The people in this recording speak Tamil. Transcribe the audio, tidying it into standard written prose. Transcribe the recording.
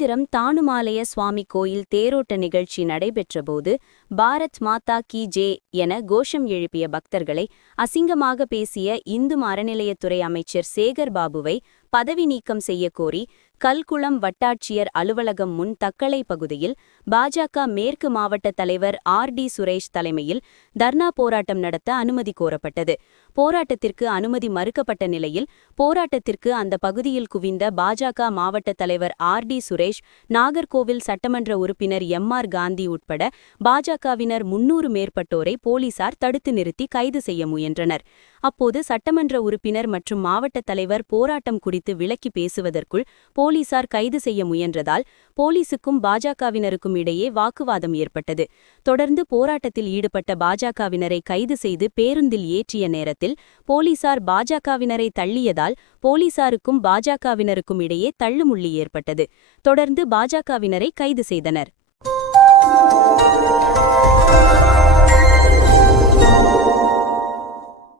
சாயந்திரம் தானுமாலய சுவாமி கோயில் தேரோட்ட நிகழ்ச்சி நடைபெற்றபோது பாரத் மாதா கி ஜே என கோஷம் எழுப்பிய பக்தர்களை அசிங்கமாக பேசிய இந்து அறநிலையத்துறை அமைச்சர் சேகர் பாபுவை பதவி நீக்கம் செய்யக்கோரி கல்குளம் வட்டாட்சியர் அலுவலகம் முன் தக்கலை பகுதியில் பாஜக மேற்கு மாவட்ட தலைவர் டி சுரேஷ் தலைமையில் தர்ணா போராட்டம் நடத்த அனுமதி கோரப்பட்டது. போராட்டத்திற்கு அனுமதி மறுக்கப்பட்ட நிலையில் போராட்டத்திற்கு அந்த பகுதியில் குவிந்த பாஜக மாவட்ட தலைவர் டி சுரேஷ், நாகர்கோவில் சட்டமன்ற உறுப்பினர் காந்தி உட்பட பாஜகவினர் 300 மேற்பட்டோரை போலீசார் தடுத்து நிறுத்தி கைது செய்ய முயன்றனர். அப்போது சட்டமன்ற உறுப்பினர் மற்றும் மாவட்ட தலைவர் போராட்டம் குறித்து விளக்கி பேசுவதற்குள் போலீசார் கைது செய்ய முயன்றதால் போலீசுக்கும் பாஜகவினருக்கும் இடையே வாக்குவாதம் ஏற்பட்டது. தொடர்ந்து போராட்டத்தில் ஈடுபட்ட பாஜகவினரை கைது செய்து பேருந்தில் ஏற்றிய நேரத்தில் போலீசார் பாஜகவினரை தள்ளியதால் போலீசாருக்கும் பாஜகவினருக்கும் இடையே தள்ளுமுள்ளி ஏற்பட்டது. தொடர்ந்து பாஜகவினரை கைது செய்தனர்.